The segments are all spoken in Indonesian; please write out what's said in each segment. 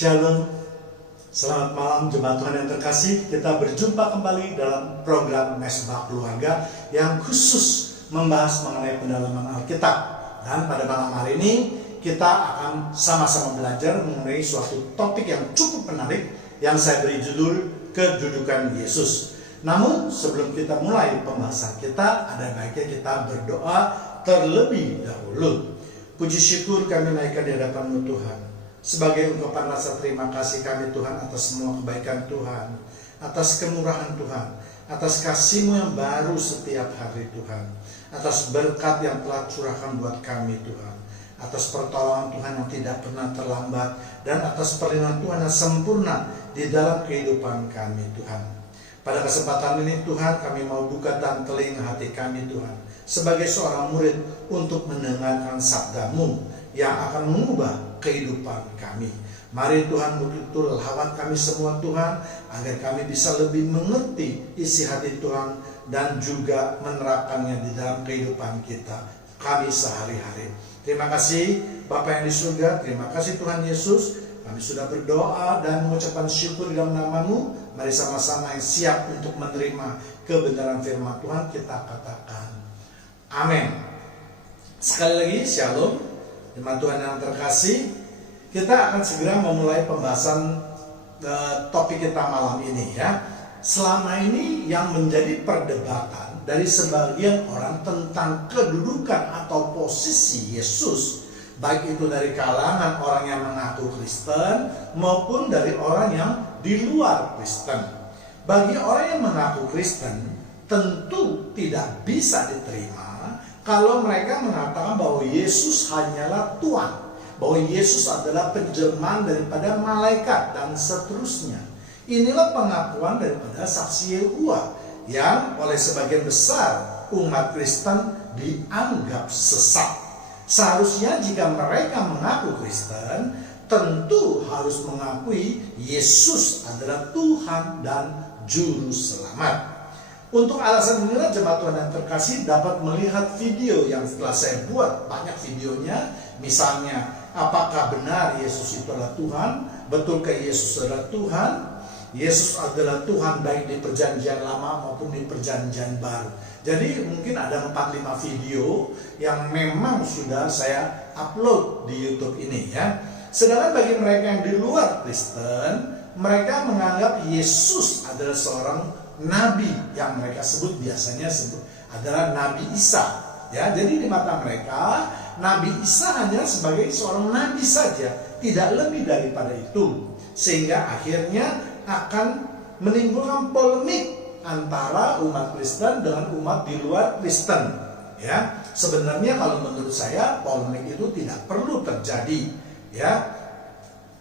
Shalom, selamat malam jemaat Tuhan yang terkasih. Kita berjumpa kembali dalam program Mesbah Keluarga yang khusus membahas mengenai pendalaman Alkitab. Dan pada malam hari ini kita akan sama-sama belajar mengenai suatu topik yang cukup menarik yang saya beri judul Kedudukan Yesus. Namun sebelum kita mulai pembahasan kita, ada baiknya kita berdoa terlebih dahulu. Puji syukur kami naikkan di hadapan-Mu Tuhan. Sebagai ungkapan rasa terima kasih kami Tuhan atas semua kebaikan Tuhan, atas kemurahan Tuhan, atas kasih-Mu yang baru setiap hari Tuhan, atas berkat yang telah curahkan buat kami Tuhan, atas pertolongan Tuhan yang tidak pernah terlambat, dan atas perlindungan Tuhan yang sempurna di dalam kehidupan kami Tuhan. Pada kesempatan ini Tuhan, kami mau buka dan telinga hati kami Tuhan, sebagai seorang murid untuk mendengarkan sabda-Mu yang akan mengubah kehidupan kami. Mari Tuhan betul-betul lawat kami semua Tuhan, agar kami bisa lebih mengerti isi hati Tuhan dan juga menerapkannya di dalam kehidupan kita kami sehari-hari. Terima kasih Bapa yang di surga, terima kasih Tuhan Yesus. Kami sudah berdoa dan mengucapkan syukur dalam nama-Mu. Mari sama-sama yang siap untuk menerima kebenaran firman Tuhan, kita katakan amin. Sekali lagi shalom jemaat Tuhan yang terkasih. Kita akan segera memulai pembahasan topik kita malam ini ya. Selama ini yang menjadi perdebatan dari sebagian orang tentang kedudukan atau posisi Yesus, baik itu dari kalangan orang yang mengaku Kristen maupun dari orang yang di luar Kristen. Bagi orang yang mengaku Kristen, tentu tidak bisa diterima kalau mereka mengatakan bahwa Yesus hanyalah Tuhan, bahwa Yesus adalah penjelmaan daripada malaikat dan seterusnya. Inilah pengakuan daripada saksi Yehova yang oleh sebagian besar umat Kristen dianggap sesat. Seharusnya jika mereka mengaku Kristen, tentu harus mengakui Yesus adalah Tuhan dan Juru Selamat. Untuk alasan inilah jemaat Tuhan yang terkasih dapat melihat video yang telah saya buat, banyak videonya. Misalnya, apakah benar Yesus itu adalah Tuhan? Betulkah Yesus adalah Tuhan? Yesus adalah Tuhan baik di perjanjian lama maupun di perjanjian baru. Jadi mungkin ada 4-5 video yang memang sudah saya upload di YouTube ini ya. Sedangkan bagi mereka yang di luar Kristen, mereka menganggap Yesus adalah seorang nabi yang mereka biasanya sebut adalah Nabi Isa. Ya, jadi di mata mereka Nabi Isa hanya sebagai seorang nabi saja, tidak lebih daripada itu. Sehingga akhirnya akan menimbulkan polemik antara umat Kristen dengan umat di luar Kristen. Ya, sebenarnya kalau menurut saya polemik itu tidak perlu terjadi. Ya,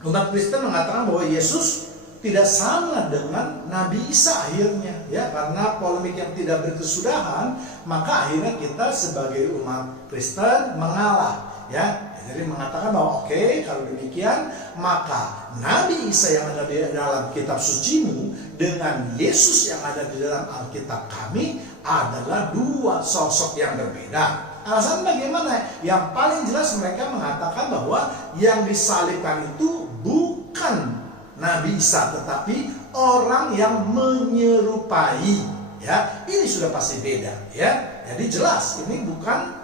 umat Kristen mengatakan bahwa Yesus tidak sama dengan Nabi Isa akhirnya, ya, karena polemik yang tidak berkesudahan, maka akhirnya kita sebagai umat Kristen mengalah, ya. Jadi mengatakan bahwa oke, kalau demikian maka Nabi Isa yang ada di dalam kitab sucimu dengan Yesus yang ada di dalam Alkitab kami adalah dua sosok yang berbeda. Alasan bagaimana? Yang paling jelas mereka mengatakan bahwa yang disalibkan itu bukan Nabi Isa, tetapi orang yang menyerupai. Ya, ini sudah pasti beda. Ya, jadi jelas ini bukan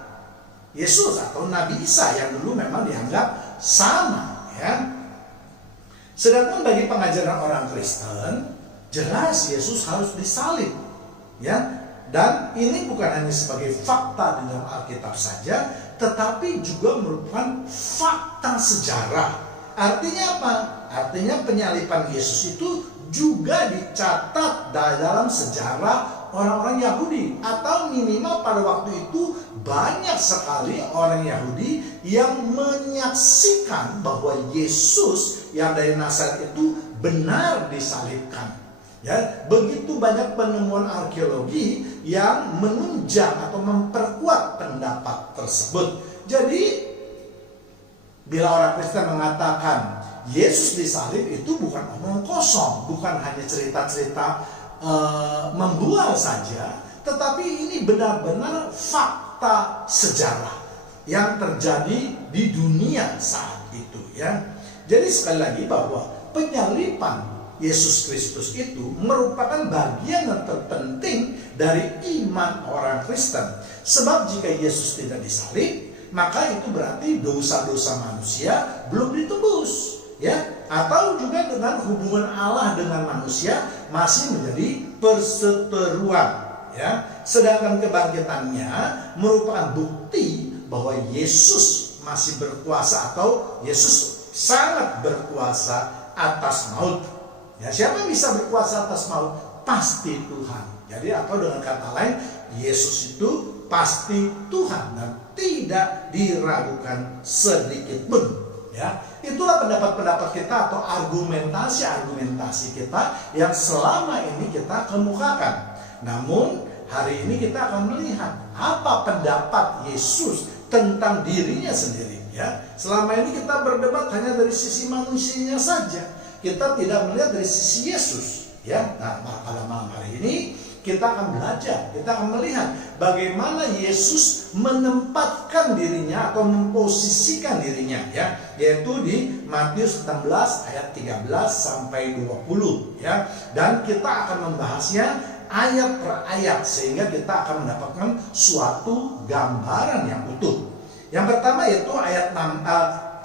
Yesus atau Nabi Isa yang dulu memang dianggap sama. Ya, sedangkan bagi pengajaran orang Kristen, jelas Yesus harus disalib. Ya, dan ini bukan hanya sebagai fakta di dalam Alkitab saja, tetapi juga merupakan fakta sejarah. Artinya apa? Artinya penyaliban Yesus itu juga dicatat dalam sejarah orang-orang Yahudi. Atau minimal pada waktu itu banyak sekali orang Yahudi yang menyaksikan bahwa Yesus yang dari Nazaret itu benar disalibkan. Ya, begitu banyak penemuan arkeologi yang menunjang atau memperkuat pendapat tersebut. Jadi bila orang Kristen mengatakan Yesus disalib, itu bukan omong kosong, bukan hanya cerita-cerita membual saja, tetapi ini benar-benar fakta sejarah yang terjadi di dunia saat itu ya. Jadi sekali lagi bahwa penyaliban Yesus Kristus itu merupakan bagian yang terpenting dari iman orang Kristen. Sebab jika Yesus tidak disalib, maka itu berarti dosa-dosa manusia belum ditebus, ya. Atau juga dengan hubungan Allah dengan manusia masih menjadi perseteruan, ya. Sedangkan kebangkitannya merupakan bukti bahwa Yesus masih berkuasa atau Yesus sangat berkuasa atas maut. Ya, siapa yang bisa berkuasa atas maut? Pasti Tuhan. Jadi atau dengan kata lain, Yesus itu pasti Tuhan dan tidak diragukan sedikit pun. Ya, itulah pendapat-pendapat kita atau argumentasi-argumentasi kita yang selama ini kita kemukakan. Namun hari ini kita akan melihat apa pendapat Yesus tentang dirinya sendiri. Ya, selama ini kita berdebat hanya dari sisi manusianya saja. Kita tidak melihat dari sisi Yesus, ya. Nah, pada malam hari ini kita akan belajar, kita akan melihat bagaimana Yesus menempatkan dirinya atau memposisikan dirinya, ya, yaitu di Matius 16 ayat 13 sampai 20, ya. Dan kita akan membahasnya ayat per ayat sehingga kita akan mendapatkan suatu gambaran yang utuh. Yang pertama yaitu ayat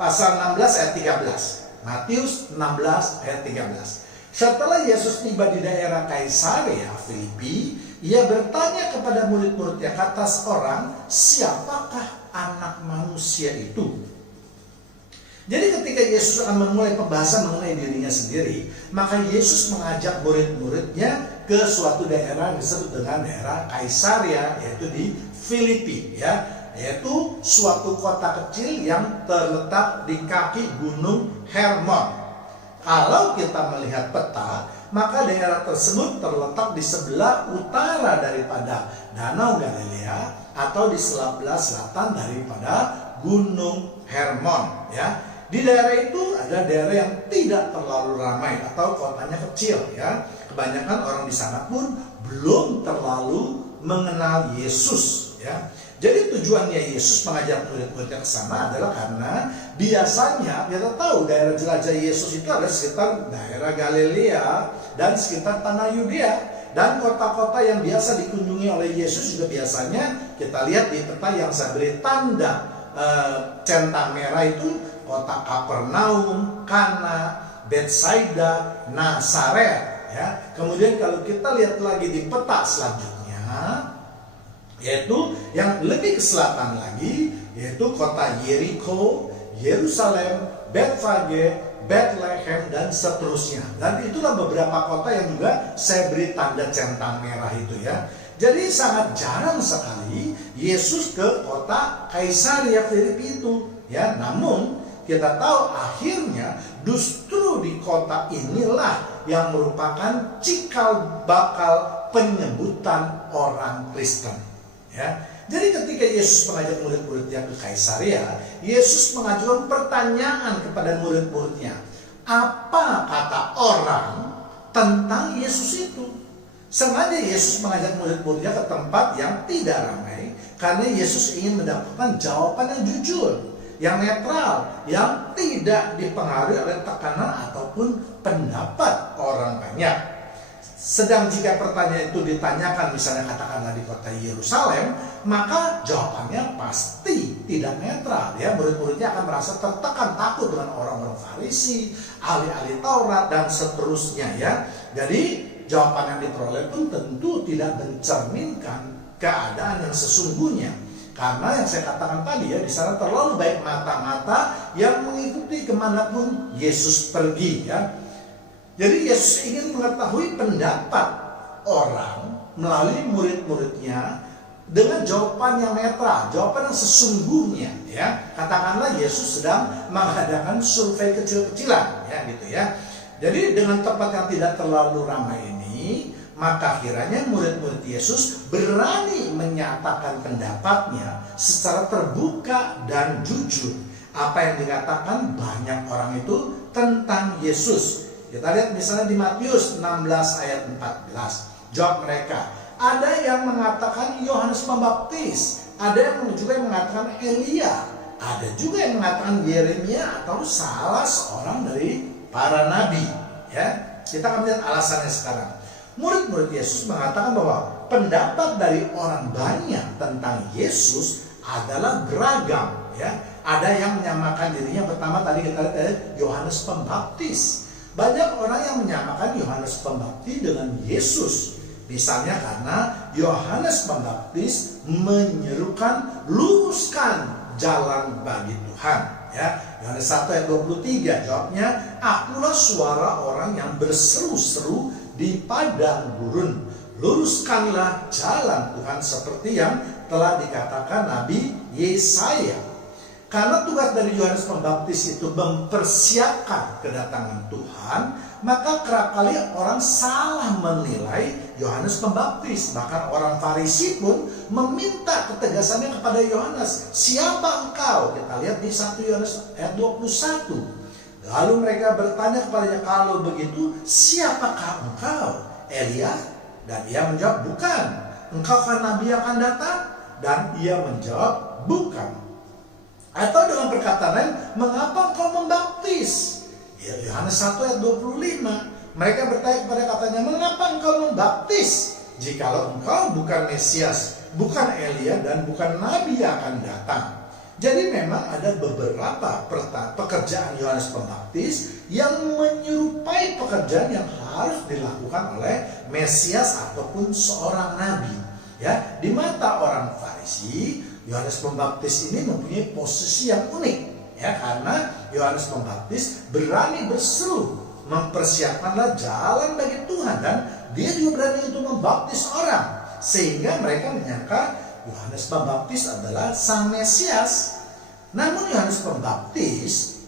pasal 16 ayat 13. Matius 16 ayat 13. Setelah Yesus tiba di daerah Kaisarea Filipi, ia bertanya kepada murid-muridnya, kata seorang, siapakah anak manusia itu? Jadi ketika Yesus akan memulai pembahasan mengenai dirinya sendiri, maka Yesus mengajak murid-muridnya ke suatu daerah yang disebut dengan daerah Kaisarea, yaitu di Filipi, ya. Yaitu suatu kota kecil yang terletak di kaki gunung Hermon. Kalau kita melihat peta, maka daerah tersebut terletak di sebelah utara daripada Danau Galilea atau di sebelah selatan daripada gunung Hermon, ya. Di daerah itu ada daerah yang tidak terlalu ramai atau kotanya kecil, ya. Kebanyakan orang di sana pun belum terlalu mengenal Yesus, ya. Jadi tujuannya Yesus mengajak murid-muridnya ke sana adalah karena biasanya kita tahu daerah jelajah Yesus itu ada sekitar daerah Galilea dan sekitar tanah Yudea. Dan kota-kota yang biasa dikunjungi oleh Yesus juga biasanya kita lihat di peta yang saya beri tanda centang merah itu kota Kapernaum, Kana, Betsaida, Nazaret, ya. Kemudian kalau kita lihat lagi di peta selanjutnya, yaitu yang lebih ke selatan lagi, yaitu kota Yeriko, Yerusalem, Betfage, Bethlehem, dan seterusnya. Dan itulah beberapa kota yang juga saya beri tanda centang merah itu, ya. Jadi sangat jarang sekali Yesus ke kota Kaisarea Filipi itu, ya. Namun kita tahu akhirnya justru di kota inilah yang merupakan cikal bakal penyebutan orang Kristen, ya. Jadi ketika Yesus mengajak murid-muridnya ke Kaisarea, Yesus mengajukan pertanyaan kepada murid-muridnya, apa kata orang tentang Yesus itu? Sengaja Yesus mengajak murid-muridnya ke tempat yang tidak ramai karena Yesus ingin mendapatkan jawaban yang jujur, yang netral, yang tidak dipengaruhi oleh tekanan ataupun pendapat orang banyak. Sedang jika pertanyaan itu ditanyakan misalnya katakanlah di kota Yerusalem, maka jawabannya pasti tidak netral, ya. Murid-muridnya akan merasa tertekan, takut dengan orang-orang Farisi, ahli-ahli Taurat, dan seterusnya, ya. Jadi jawaban yang diperoleh pun tentu tidak mencerminkan keadaan yang sesungguhnya. Karena yang saya katakan tadi, ya, di sana terlalu baik mata-mata yang mengikuti kemanapun Yesus pergi, ya. Jadi Yesus ingin mengetahui pendapat orang melalui murid-muridnya dengan jawaban yang netral, jawaban yang sesungguhnya, ya. Katakanlah Yesus sedang mengadakan survei kecil-kecilan, ya, gitu, ya. Jadi dengan tempat yang tidak terlalu ramai ini, maka kiranya murid-murid Yesus berani menyatakan pendapatnya secara terbuka dan jujur. Apa yang dikatakan banyak orang itu tentang Yesus. Kita lihat misalnya di Matius 16 ayat 14. Jawab mereka, ada yang mengatakan Yohanes Pembaptis, ada yang juga mengatakan Elia, ada juga yang mengatakan Yeremia atau salah seorang dari para nabi. Ya, kita akan lihat alasannya sekarang. Murid-murid Yesus mengatakan bahwa pendapat dari orang banyak tentang Yesus adalah beragam. Ya, ada yang menyamakan dirinya. Pertama tadi kita lihat Yohanes Pembaptis. Banyak orang yang menyamakan Yohanes Pembaptis dengan Yesus. Misalnya karena Yohanes Pembaptis menyerukan, luruskan jalan bagi Tuhan. Ya, Yohanes 1 ayat 23 jawabnya, akulah suara orang yang berseru-seru di padang gurun, luruskanlah jalan Tuhan seperti yang telah dikatakan Nabi Yesaya. Karena tugas dari Yohanes Pembaptis itu mempersiapkan kedatangan Tuhan, maka kerap kali orang salah menilai Yohanes Pembaptis. Bahkan orang Farisi pun meminta ketegasannya kepada Yohanes. Siapa engkau? Kita lihat di 1 Yohanes ayat 21. Lalu mereka bertanya kepadanya, kalau begitu siapakah engkau? Elia? Dan ia menjawab, bukan. Engkau kan nabi yang akan datang? Dan ia menjawab, bukan. Atau dengan perkataan lain, mengapa engkau membaptis? Ya, Yohanes 1 ayat 25. Mereka bertanya kepada katanya, mengapa engkau membaptis? Jikalau engkau bukan Mesias, bukan Elia, dan bukan Nabi yang akan datang. Jadi memang ada beberapa pekerjaan Yohanes Pembaptis yang menyerupai pekerjaan yang harus dilakukan oleh Mesias ataupun seorang Nabi. Ya, di mata orang Farisi, Yohanes Pembaptis ini mempunyai posisi yang unik, ya, karena Yohanes Pembaptis berani berseru, mempersiapkanlah jalan bagi Tuhan, dan dia juga berani untuk membaptis orang, sehingga mereka menyangka Yohanes Pembaptis adalah sang Mesias. Namun Yohanes Pembaptis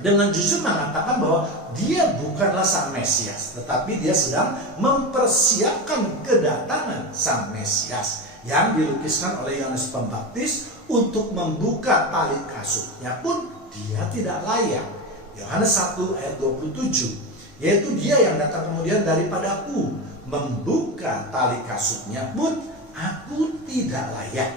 dengan jujur mengatakan bahwa dia bukanlah sang Mesias, tetapi dia sedang mempersiapkan kedatangan sang Mesias. Yang dilukiskan oleh Yohanes Pembaptis untuk membuka tali kasutnya pun dia tidak layak. Yohanes 1 ayat 27, yaitu dia yang datang kemudian daripadaku, membuka tali kasutnya pun aku tidak layak.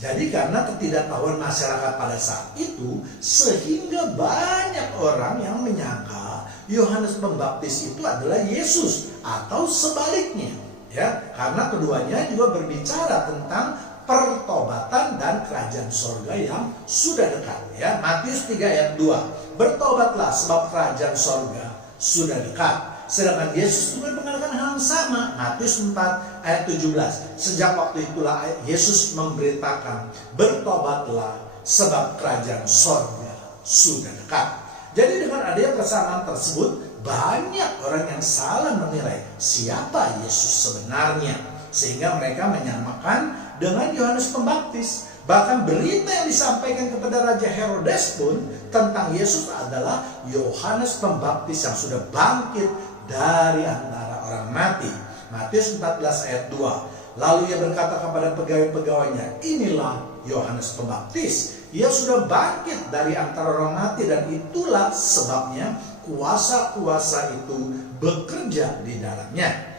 Jadi karena ketidaktahuan masyarakat pada saat itu, sehingga banyak orang yang menyangka Yohanes Pembaptis itu adalah Yesus atau sebaliknya. Ya, karena keduanya juga berbicara tentang pertobatan dan kerajaan sorga yang sudah dekat. Ya, Matius 3 ayat 2, bertobatlah sebab kerajaan sorga sudah dekat. Sedangkan Yesus juga mengatakan hal yang sama. Matius 4 ayat 17, sejak waktu itulah Yesus memberitakan, bertobatlah sebab kerajaan sorga sudah dekat. Jadi dengan adanya persamaan tersebut, banyak orang yang salah menilai siapa Yesus sebenarnya, sehingga mereka menyamakan dengan Yohanes Pembaptis. Bahkan berita yang disampaikan kepada Raja Herodes pun tentang Yesus adalah Yohanes Pembaptis yang sudah bangkit dari antara orang mati. Matius 14 ayat 2. Lalu ia berkata kepada pegawai-pegawainya, inilah Yohanes Pembaptis, ia sudah bangkit dari antara orang mati, dan itulah sebabnya kuasa-kuasa itu bekerja di dalamnya.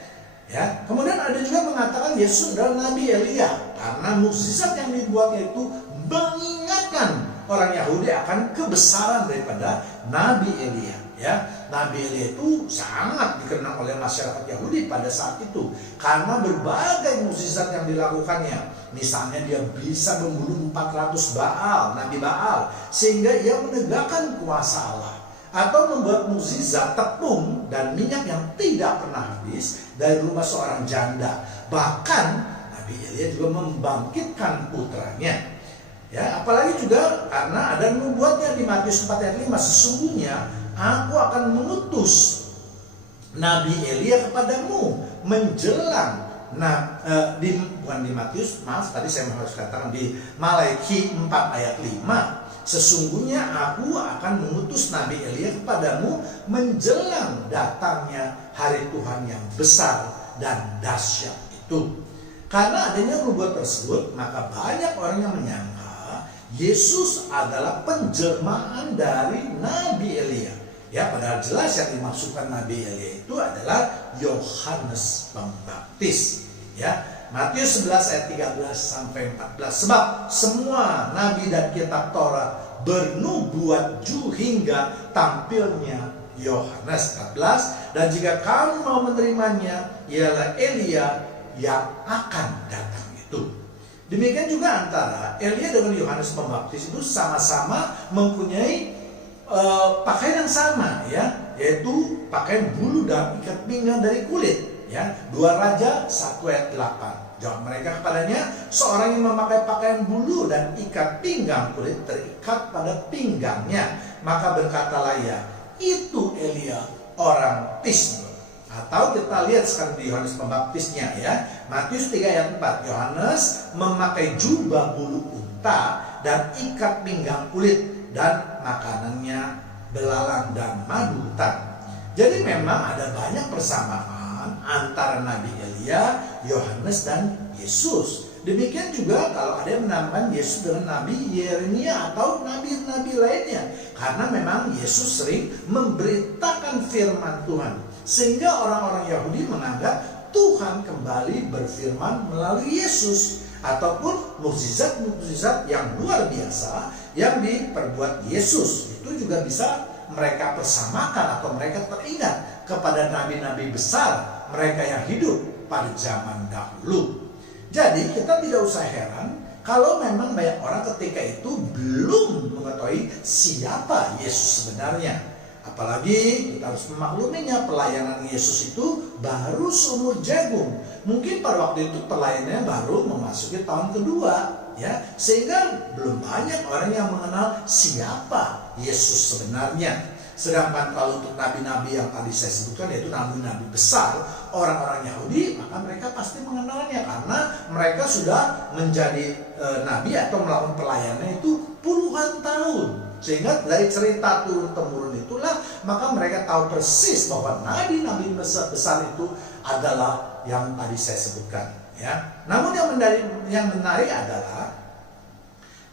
Ya, kemudian ada juga mengatakan Yesus adalah Nabi Elia, karena mukjizat yang dibuatnya itu mengingatkan orang Yahudi akan kebesaran daripada Nabi Elia. Ya, Nabi Elia itu sangat dikenal oleh masyarakat Yahudi pada saat itu karena berbagai mukjizat yang dilakukannya. Misalnya dia bisa membunuh 400 Nabi Baal, sehingga ia menegakkan kuasa Allah. Atau membuat mukjizat tepung dan minyak yang tidak pernah habis dari rumah seorang janda. Bahkan Nabi Elia juga membangkitkan putranya. Ya, apalagi juga karena ada nubuatnya di Matius 4 ayat 5, sesungguhnya aku akan mengutus Nabi Elia kepadamu menjelang. Nah, bukan di Matius, maaf tadi saya harus katakan di Malaikhi 4 ayat 5. Sesungguhnya aku akan mengutus Nabi Elia kepadamu menjelang datangnya hari Tuhan yang besar dan dahsyat itu. Karena adanya nubuat tersebut, maka banyak orang yang menyangka Yesus adalah penjelmaan dari Nabi Elia. Ya, padahal jelas yang dimaksudkan Nabi Elia itu adalah Yohanes Pembaptis. Ya, Matius 11 ayat 13 sampai 14. Sebab semua nabi dan kitab Taurat bernubuat hingga tampilnya Yohanes. 14. Dan jika kamu mau menerimanya, ialah Elia yang akan datang itu. Demikian juga antara Elia dengan Yohanes Pembaptis itu sama-sama mempunyai pakaian yang sama, ya, yaitu pakaian bulu dan ikat pinggang dari kulit, ya. 2 Raja 1 ayat 8. Jawab mereka kepadanya, seorang yang memakai pakaian bulu dan ikat pinggang kulit terikat pada pinggangnya. Maka berkatalah ia, itu Elia orang Tisbe. Atau kita lihat sekarang di Yohanes Pembaptisnya, ya. Matius 3 ayat 4. Yohanes memakai jubah bulu unta dan ikat pinggang kulit, dan makanannya belalang dan madu hutan. Jadi memang ada banyak persamaan antara Nabi Elia, Yohanes, dan Yesus. Demikian juga kalau ada yang menamakan Yesus dengan Nabi Yeremia atau nabi-nabi lainnya. Karena memang Yesus sering memberitakan firman Tuhan. Sehingga orang-orang Yahudi menganggap Tuhan kembali berfirman melalui Yesus. Ataupun mukjizat-mukjizat yang luar biasa yang diperbuat Yesus. Itu juga bisa mereka persamakan atau mereka teringat kepada nabi-nabi besar mereka yang hidup pada zaman dahulu. Jadi kita tidak usah heran kalau memang banyak orang ketika itu belum mengetahui siapa Yesus sebenarnya. Apalagi kita harus memakluminya, pelayanan Yesus itu baru seumur jagung. Mungkin pada waktu itu pelayanannya baru memasuki tahun kedua, ya, sehingga belum banyak orang yang mengenal siapa Yesus sebenarnya. Sedangkan kalau untuk nabi-nabi yang tadi saya sebutkan, yaitu nabi-nabi besar, orang-orang Yahudi, maka mereka pasti mengenalnya karena mereka sudah menjadi nabi atau melakukan pelayanan itu puluhan tahun. Sehingga dari cerita turun-temurun itulah maka mereka tahu persis bahwa nabi-nabi besar itu adalah yang tadi saya sebutkan, ya. Namun yang menarik adalah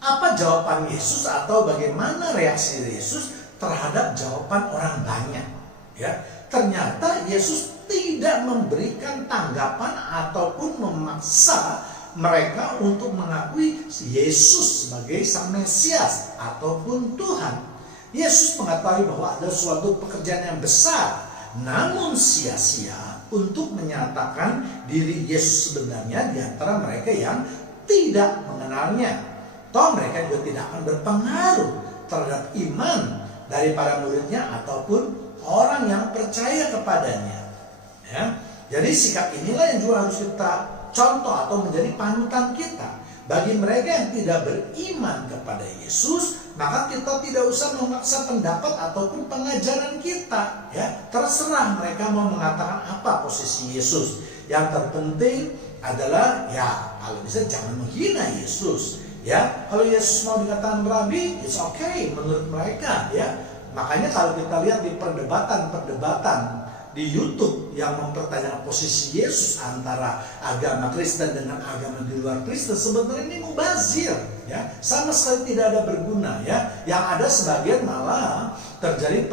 apa jawaban Yesus atau bagaimana reaksi Yesus terhadap jawaban orang banyak, ya. Ternyata Yesus tidak memberikan tanggapan ataupun memaksa mereka untuk mengakui Yesus sebagai Sang Mesias ataupun Tuhan. Yesus mengetahui bahwa ada suatu pekerjaan yang besar, namun sia-sia untuk menyatakan diri Yesus sebenarnya di antara mereka yang tidak mengenalnya. Toh mereka juga tidak akan berpengaruh terhadap iman dari para muridnya ataupun orang yang percaya kepadanya, ya. Jadi sikap inilah yang juga harus kita contoh atau menjadi panutan kita. Bagi mereka yang tidak beriman kepada Yesus, maka kita tidak usah memaksa pendapat ataupun pengajaran kita, ya. Terserah mereka mau mengatakan apa posisi Yesus. Yang terpenting adalah, ya, kalau bisa jangan menghina Yesus, ya. Kalau Yesus mau dikatakan rabi, it's okay menurut mereka, ya. Makanya kalau kita lihat di perdebatan di YouTube yang mempertanyakan posisi Yesus antara agama Kristen dengan agama di luar Kristen, sebenarnya ini mubazir, ya, sama sekali tidak ada berguna, ya. Yang ada sebagian malah terjadi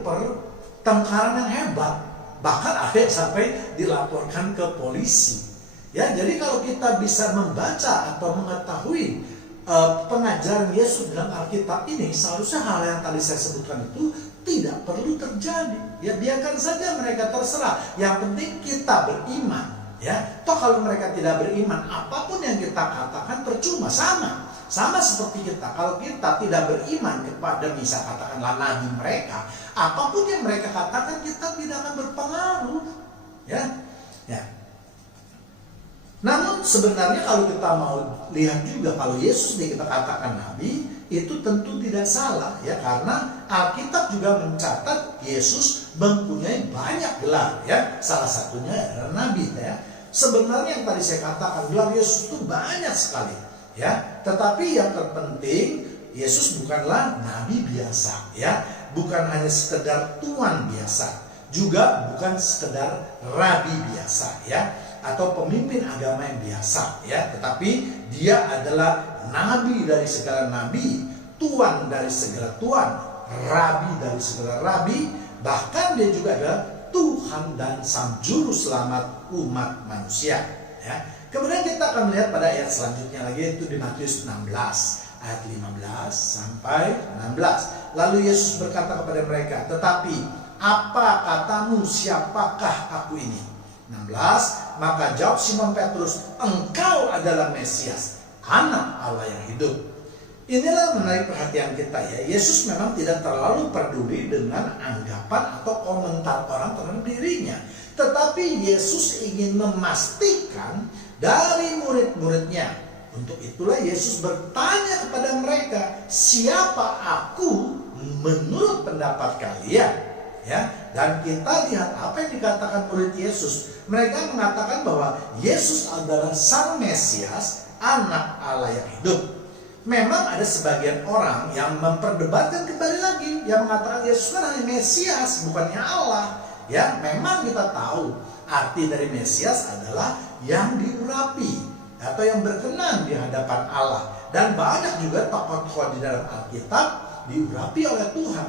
pertengkaran yang hebat, bahkan ada yang sampai dilaporkan ke polisi, ya. Jadi kalau kita bisa membaca atau mengetahui pengajaran Yesus dalam Alkitab ini, seharusnya hal yang tadi saya sebutkan itu tidak perlu terjadi, ya. Biarkan saja mereka, terserah. Yang penting kita beriman, ya. Toh kalau mereka tidak beriman, apapun yang kita katakan percuma. Sama seperti kita. Kalau kita tidak beriman kepada misal katakanlah nabi mereka, apapun yang mereka katakan kita tidak akan berpengaruh, ya. Namun sebenarnya kalau kita mau lihat juga, kalau Yesus kita katakan nabi, itu tentu tidak salah, ya, karena Alkitab juga mencatat Yesus mempunyai banyak gelar, ya. Salah satunya adalah nabi, ya. Sebenarnya yang tadi saya katakan, gelar Yesus itu banyak sekali, ya. Tetapi yang terpenting, Yesus bukanlah nabi biasa, ya. Bukan hanya sekedar tuan biasa, juga bukan sekedar rabi biasa, ya, atau pemimpin agama yang biasa, ya. Tetapi dia adalah nabi dari segala nabi, tuan dari segala tuan, rabi dari segala rabi, bahkan dia juga adalah Tuhan dan Sang Juru Selamat umat manusia, ya. Kemudian kita akan melihat pada ayat selanjutnya lagi, itu di Matius 16 ayat 15 sampai 16. Lalu Yesus berkata kepada mereka, "Tetapi apa katamu, siapakah aku ini?" 16. Maka jawab Simon Petrus, "Engkau adalah Mesias, Anak Allah yang hidup." Inilah menarik perhatian kita ya. Yesus memang tidak terlalu peduli dengan anggapan atau komentar orang terhadap dirinya. Tetapi Yesus ingin memastikan dari murid-muridnya. Untuk itulah Yesus bertanya kepada mereka, "Siapa aku menurut pendapat kalian?" Ya, dan kita lihat apa yang dikatakan murid Yesus. Mereka mengatakan bahwa Yesus adalah Sang Mesias, Anak Allah yang hidup. Memang ada sebagian orang yang memperdebatkan kembali lagi, yang mengatakan Yesus kan hanya Mesias, bukannya Allah. Ya, memang kita tahu arti dari Mesias adalah yang diurapi atau yang berkenan di hadapan Allah. Dan banyak juga tokoh-tokoh di dalam Alkitab diurapi oleh Tuhan.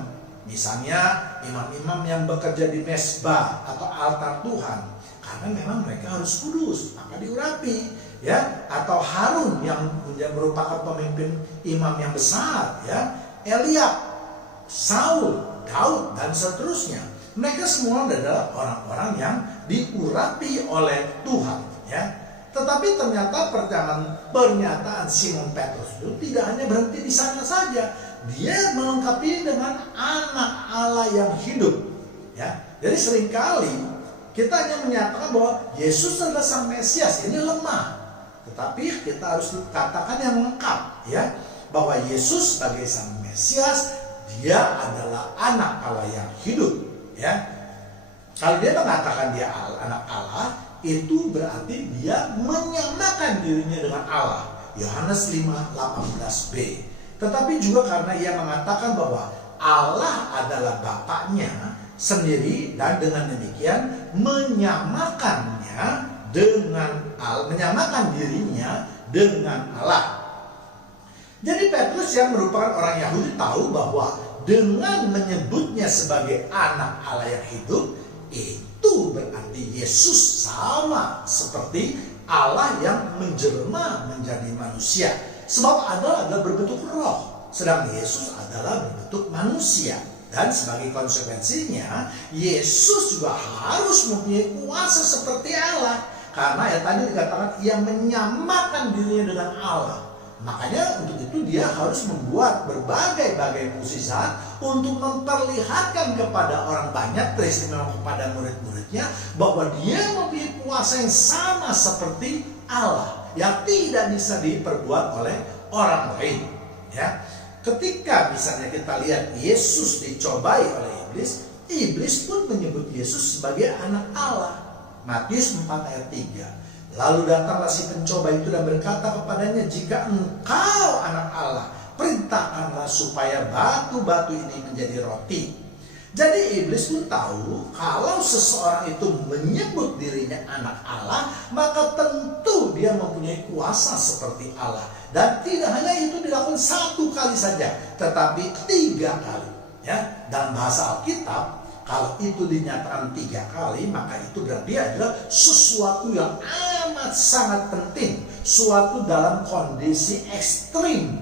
Misalnya imam-imam yang bekerja di mezbah atau altar Tuhan, karena memang mereka harus kudus, maka diurapi. Ya, atau Harun yang merupakan pemimpin imam yang besar, ya, Eliab, Saul, Daud, dan seterusnya. Mereka semua adalah orang-orang yang diurapi oleh Tuhan, ya. Tetapi ternyata pernyataan Simon Petrus itu tidak hanya berhenti di sana saja. Dia melengkapi dengan Anak Allah yang hidup, ya. Jadi seringkali kita hanya menyatakan bahwa Yesus adalah Sang Mesias, ini lemah. Tetapi kita harus katakan yang lengkap, ya, bahwa Yesus sebagai Sang Mesias, dia adalah Anak Allah yang hidup, ya. Kalau dia mengatakan dia Anak Allah, itu berarti dia menyamakan dirinya dengan Allah. Yohanes 5:18b. Tetapi juga karena ia mengatakan bahwa Allah adalah Bapaknya sendiri, dan dengan demikian menyamakan dirinya dengan Allah. Jadi Petrus yang merupakan orang Yahudi tahu bahwa dengan menyebutnya sebagai Anak Allah yang hidup, itu berarti Yesus sama seperti Allah yang menjelma menjadi manusia. Sebab Allah adalah berbentuk roh, sedang Yesus adalah berbentuk manusia. Dan sebagai konsekuensinya, Yesus juga harus mempunyai kuasa seperti Allah. Karena ya tadi dikatakan ia menyamakan dirinya dengan Allah. Makanya untuk itu dia harus membuat berbagai mukjizat untuk memperlihatkan kepada orang banyak, teristimewa kepada murid-muridnya, bahwa dia mempunyai kuasa yang sama seperti Allah, yang tidak bisa diperbuat oleh orang lain. Ya, ketika misalnya kita lihat Yesus dicobai oleh iblis, iblis pun menyebut Yesus sebagai Anak Allah. Matius 4 ayat 3. Lalu datanglah si pencoba itu dan berkata kepadanya, "Jika engkau Anak Allah, perintahkanlah supaya batu-batu ini menjadi roti." Jadi iblis pun tahu kalau seseorang itu menyebut dirinya Anak Allah, maka tentu dia mempunyai kuasa seperti Allah. Dan tidak hanya itu dilakukan satu kali saja, tetapi 3 kali. Ya, dalam bahasa Alkitab, kalau itu dinyatakan 3 kali, maka itu berarti adalah sesuatu yang amat sangat penting, suatu dalam kondisi ekstrim,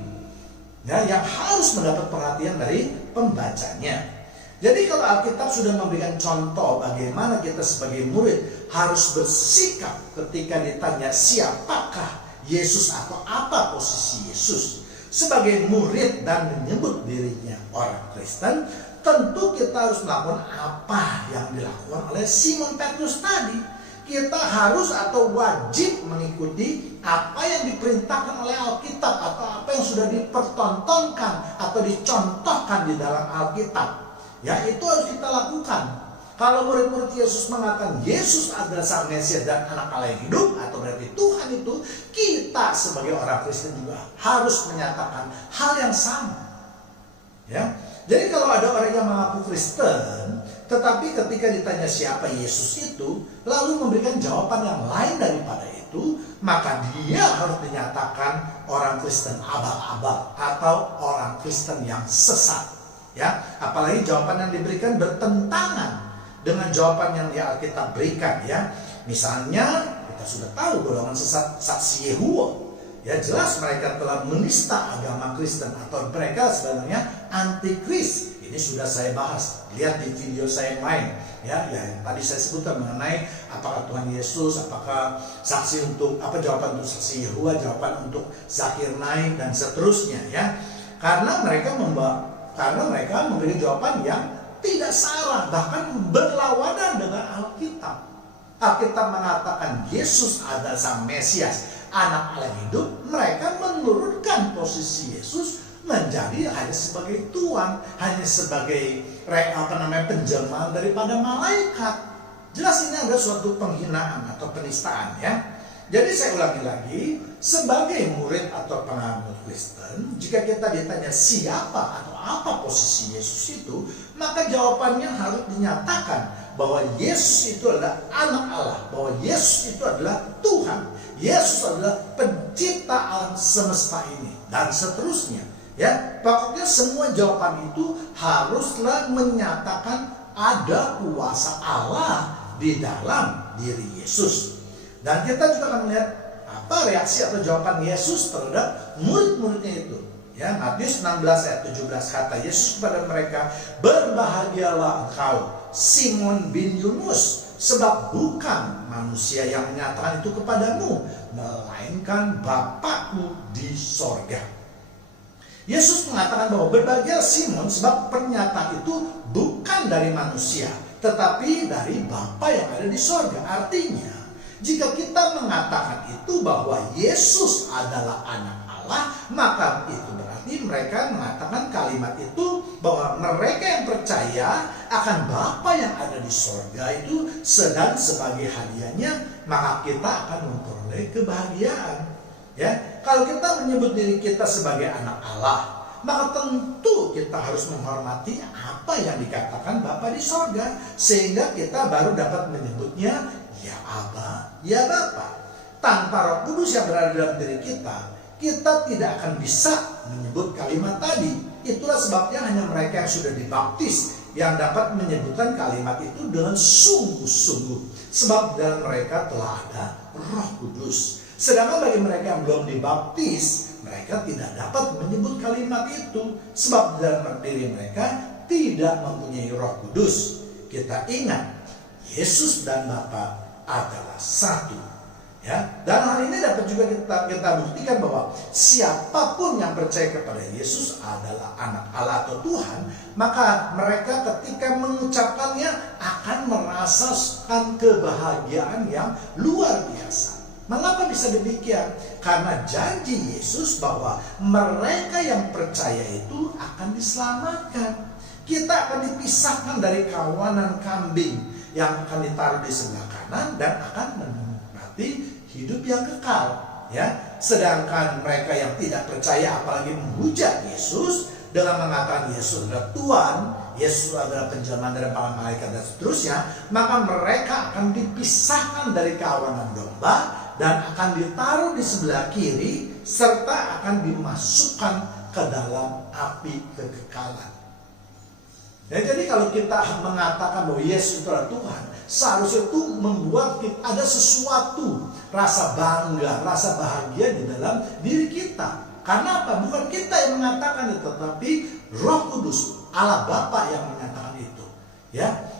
ya, yang harus mendapat perhatian dari pembacanya. Jadi kalau Alkitab sudah memberikan contoh bagaimana kita sebagai murid harus bersikap ketika ditanya siapakah Yesus atau apa posisi Yesus sebagai murid dan menyebut dirinya orang Kristen, tentu kita harus melakukan apa yang dilakukan oleh Simon Petrus tadi. Kita harus atau wajib mengikuti apa yang diperintahkan oleh Alkitab atau apa yang sudah dipertontonkan atau dicontohkan di dalam Alkitab. Ya, itu harus kita lakukan. Kalau murid-murid Yesus mengatakan Yesus adalah Sang Mesias dan Anak Allah yang hidup, atau berarti Tuhan itu, kita sebagai orang Kristen juga harus menyatakan hal yang sama. Ya. Jadi kalau ada orang yang mengaku Kristen, tetapi ketika ditanya siapa Yesus itu, lalu memberikan jawaban yang lain daripada itu, maka dia harus dinyatakan orang Kristen abal-abal atau orang Kristen yang sesat. Ya, apalagi jawaban yang diberikan bertentangan dengan jawaban yang di Alkitab berikan. Ya, Misalnya kita sudah tahu golongan sesat saksi Yehova. Ya jelas mereka telah menista agama Kristen atau mereka sebenarnya antikris. Ini sudah saya bahas. Lihat di video saya yang lain. Ya yang tadi saya sebutkan mengenai apakah Tuhan Yesus, apakah saksi untuk jawaban untuk saksi Yehova, jawaban untuk Zakir Naik dan seterusnya ya. Karena mereka memberi jawaban yang tidak salah, bahkan berlawanan dengan Alkitab. Alkitab mengatakan Yesus adalah Sang Mesias, Anak Allah hidup. Mereka menurunkan posisi Yesus menjadi hanya sebagai Tuhan, hanya sebagai penjelmaan daripada malaikat. Jelas ini adalah suatu penghinaan atau penistaan ya. Jadi saya ulangi lagi, sebagai murid atau penganut Kristen, jika kita ditanya siapa atau apa posisi Yesus itu, maka jawabannya harus dinyatakan bahwa Yesus itu adalah anak Allah, bahwa Yesus itu adalah Tuhan, Yesus adalah pencipta alam semesta ini, dan seterusnya. Ya, pokoknya semua jawaban itu haruslah menyatakan ada kuasa Allah di dalam diri Yesus. Dan kita juga akan melihat apa reaksi atau jawaban Yesus terhadap murid-muridnya itu. Ya, Matius 16 ayat 17 kata Yesus kepada mereka, "Berbahagialah engkau, Simon bin Yunus, sebab bukan manusia yang menyatakan itu kepadamu, melainkan Bapakku di sorga." Yesus mengatakan bahwa berbahagia Simon sebab pernyataan itu bukan dari manusia, tetapi dari Bapa yang ada di sorga. Artinya, jika kita mengatakan itu bahwa Yesus adalah anak Allah, maka itu berarti mereka mengatakan kalimat itu bahwa mereka yang percaya akan Bapa yang ada di sorga itu sedang sebagai hadiahnya, maka kita akan memperoleh kebahagiaan. Ya, kalau kita menyebut diri kita sebagai anak Allah, maka tentu kita harus menghormati apa yang dikatakan Bapa di sorga, sehingga kita baru dapat menyebutnya ya Aba, ya Bapa. Tanpa Roh Kudus yang berada dalam diri kita, kita tidak akan bisa menyebut kalimat tadi. Itulah sebabnya hanya mereka yang sudah dibaptis yang dapat menyebutkan kalimat itu dengan sungguh-sungguh, sebab dalam mereka telah ada Roh Kudus. Sedangkan bagi mereka yang belum dibaptis, mereka tidak dapat menyebut kalimat itu, sebab dalam diri mereka tidak mempunyai Roh Kudus. Kita ingat, Yesus dan Bapa adalah satu. Ya, dan hal ini dapat juga kita buktikan bahwa siapapun yang percaya kepada Yesus adalah anak Allah atau Tuhan, maka mereka ketika mengucapkannya akan merasakan kebahagiaan yang luar biasa. Mengapa bisa demikian? Karena janji Yesus bahwa mereka yang percaya itu akan diselamatkan. Kita akan dipisahkan dari kawanan kambing yang akan ditaruh di sebelah kanan dan akan menikmati hidup yang kekal. Ya, sedangkan mereka yang tidak percaya apalagi menghujat Yesus dengan mengatakan Yesus adalah Tuhan, Yesus adalah penjelmaan dari para malaikat dan seterusnya, maka mereka akan dipisahkan dari kawanan domba dan akan ditaruh di sebelah kiri serta akan dimasukkan ke dalam api kekekalan. Ya, jadi kalau kita mengatakan bahwa Yesus itu adalah Tuhan, seharusnya itu membuat kita ada sesuatu rasa bangga, rasa bahagia di dalam diri kita. Karena apa? Bukan kita yang mengatakan itu, tetapi Roh Kudus, Allah Bapa yang menyatakan itu. Ya.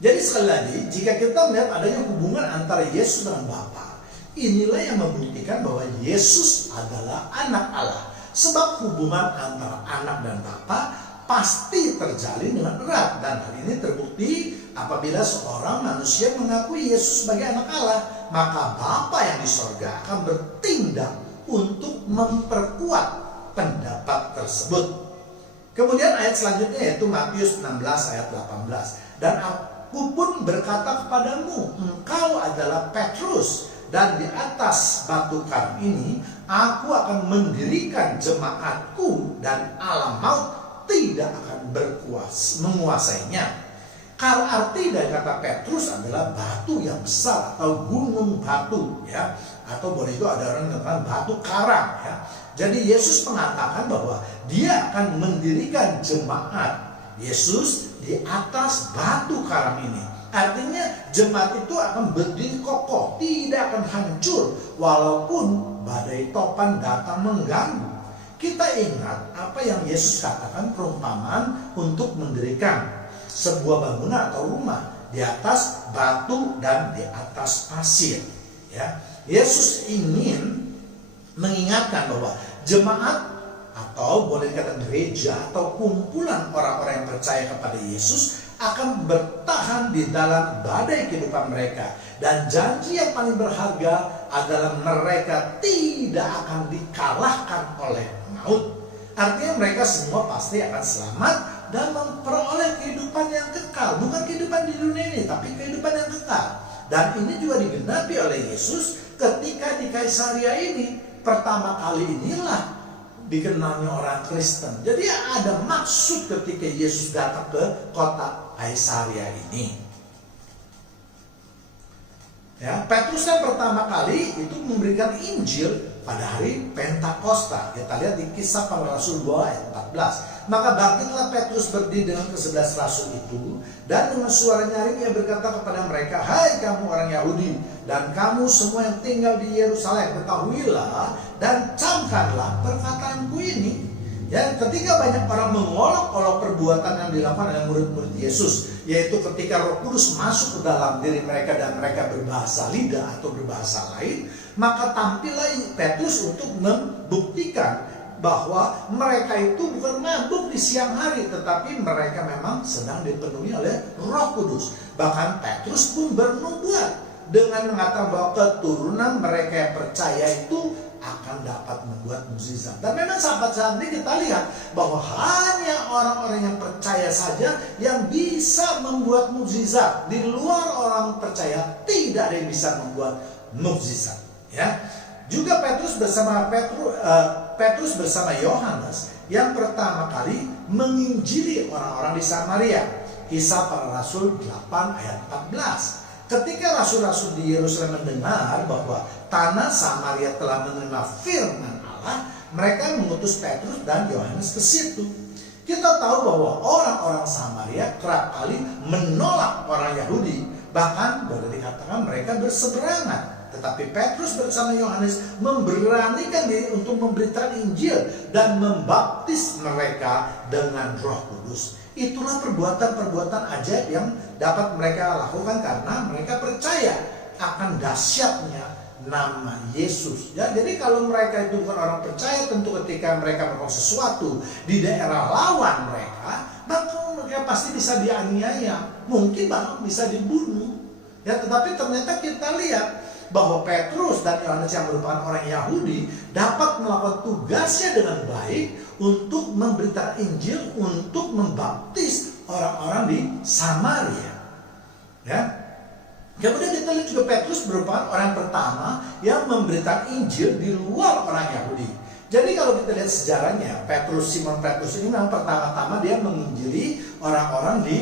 Jadi sekali lagi, jika kita melihat adanya hubungan antara Yesus dengan Bapa, inilah yang membuktikan bahwa Yesus adalah anak Allah. Sebab hubungan antara anak dan Bapa pasti terjalin dengan erat, dan hal ini terbukti apabila seorang manusia mengakui Yesus sebagai anak Allah, maka Bapa yang di sorga akan bertindak untuk memperkuat pendapat tersebut. Kemudian ayat selanjutnya yaitu Matius 16 ayat 18. Dan aku pun berkata kepadamu, engkau adalah Petrus, dan di atas batu karang ini aku akan mendirikan jemaatku, dan alam maut tidak akan menguasainya. Kalau arti dari kata Petrus adalah batu yang besar atau gunung batu, ya, atau boleh itu ada orang mengatakan batu karang, ya. Jadi Yesus mengatakan bahwa dia akan mendirikan jemaat Yesus di atas batu karang ini. Artinya jemaat itu akan berdiri kokoh, tidak akan hancur walaupun badai topan datang mengganggu. Kita ingat apa yang Yesus katakan perumpamaan untuk mendirikan sebuah bangunan atau rumah di atas batu dan di atas pasir. Ya, Yesus ingin mengingatkan bahwa jemaat atau boleh dikatakan gereja atau kumpulan orang-orang yang percaya kepada Yesus akan bertahan di dalam badai kehidupan mereka. Dan janji yang paling berharga adalah mereka tidak akan dikalahkan oleh maut. Artinya mereka semua pasti akan selamat dan memperoleh kehidupan yang kekal. Bukan kehidupan di dunia ini, tapi kehidupan yang kekal. Dan ini juga digenapi oleh Yesus ketika di Kaisaria ini. Pertama kali inilah dikenalnya orang Kristen. Jadi ada maksud ketika Yesus datang ke kota Kaisaria ini. Ya, Petrus yang pertama kali itu memberikan Injil pada hari Pentakosta. Kita lihat di Kisah Para Rasul 2 ayat 14. Maka bangkitlah Petrus berdiri dengan ke-11 rasul itu, dan dengan suara nyaring ia berkata kepada mereka, "Hai kamu orang Yahudi dan kamu semua yang tinggal di Yerusalem, ketahuilah dan camkanlah perkataanku ini." Ya, ketika banyak orang mengolok-olok perbuatan yang dilakukan oleh murid-murid Yesus, yaitu ketika Roh Kudus masuk ke dalam diri mereka dan mereka berbahasa lidah atau berbahasa lain, maka tampillah Petrus untuk membuktikan bahwa mereka itu bukan mabuk di siang hari, tetapi mereka memang sedang dipenuhi oleh Roh Kudus. Bahkan Petrus pun bernubuat dengan mengatakan bahwa keturunan mereka yang percaya itu akan dapat membuat mukjizat. Dan memang saat ini kita lihat bahwa hanya orang-orang yang percaya saja yang bisa membuat mukjizat. Di luar orang percaya tidak ada yang bisa membuat mukjizat. Ya, juga Petrus bersama Yohanes yang pertama kali menginjili orang-orang di Samaria. Kisah Para Rasul 8 ayat 14. Ketika rasul-rasul di Yerusalem mendengar bahwa tanah Samaria telah menerima firman Allah, mereka mengutus Petrus dan Yohanes ke situ. Kita tahu bahwa orang-orang Samaria kerap kali menolak orang Yahudi, bahkan boleh dikatakan mereka berseberangan. Tetapi Petrus bersama Yohanes memberanikan diri untuk memberitakan Injil dan membaptis mereka dengan Roh Kudus. Itulah perbuatan-perbuatan ajaib yang dapat mereka lakukan karena mereka percaya akan dahsyatnya nama Yesus. Ya, jadi kalau mereka itu bukan orang percaya, tentu ketika mereka melakukan sesuatu di daerah lawan mereka, maka mereka pasti bisa dianiaya, mungkin bahkan bisa dibunuh. Ya, tetapi ternyata kita lihat bahwa Petrus dan Yohanes yang merupakan orang Yahudi dapat melakukan tugasnya dengan baik untuk memberitakan Injil, untuk membaptis orang-orang di Samaria. Ya. Kemudian kita lihat juga Petrus merupakan orang pertama yang memberitakan Injil di luar orang Yahudi. Jadi kalau kita lihat sejarahnya, Simon Petrus ini memang pertama-tama dia menginjili orang-orang di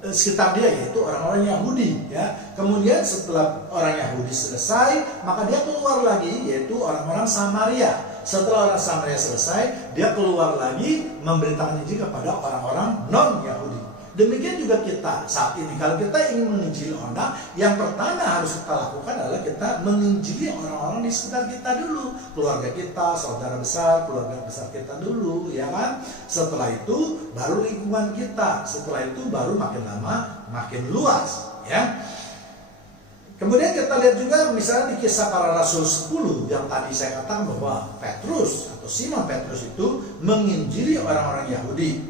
sekitar dia, yaitu orang-orang Yahudi. Ya. Kemudian setelah orang Yahudi selesai, maka dia keluar lagi, yaitu orang-orang Samaria. Setelah orang Samaria selesai, dia keluar lagi memberitakan Injil kepada orang-orang non-Yahudi. Demikian juga kita saat ini. Kalau kita ingin menginjili orang, yang pertama harus kita lakukan adalah kita menginjili orang-orang di sekitar kita dulu, keluarga kita, saudara besar, keluarga besar kita dulu, ya kan? Setelah itu baru lingkungan kita, setelah itu baru makin lama makin luas, ya. Kemudian kita lihat juga misalnya di Kisah Para Rasul 10 yang tadi saya katakan bahwa Petrus atau Simon Petrus itu menginjili orang-orang Yahudi.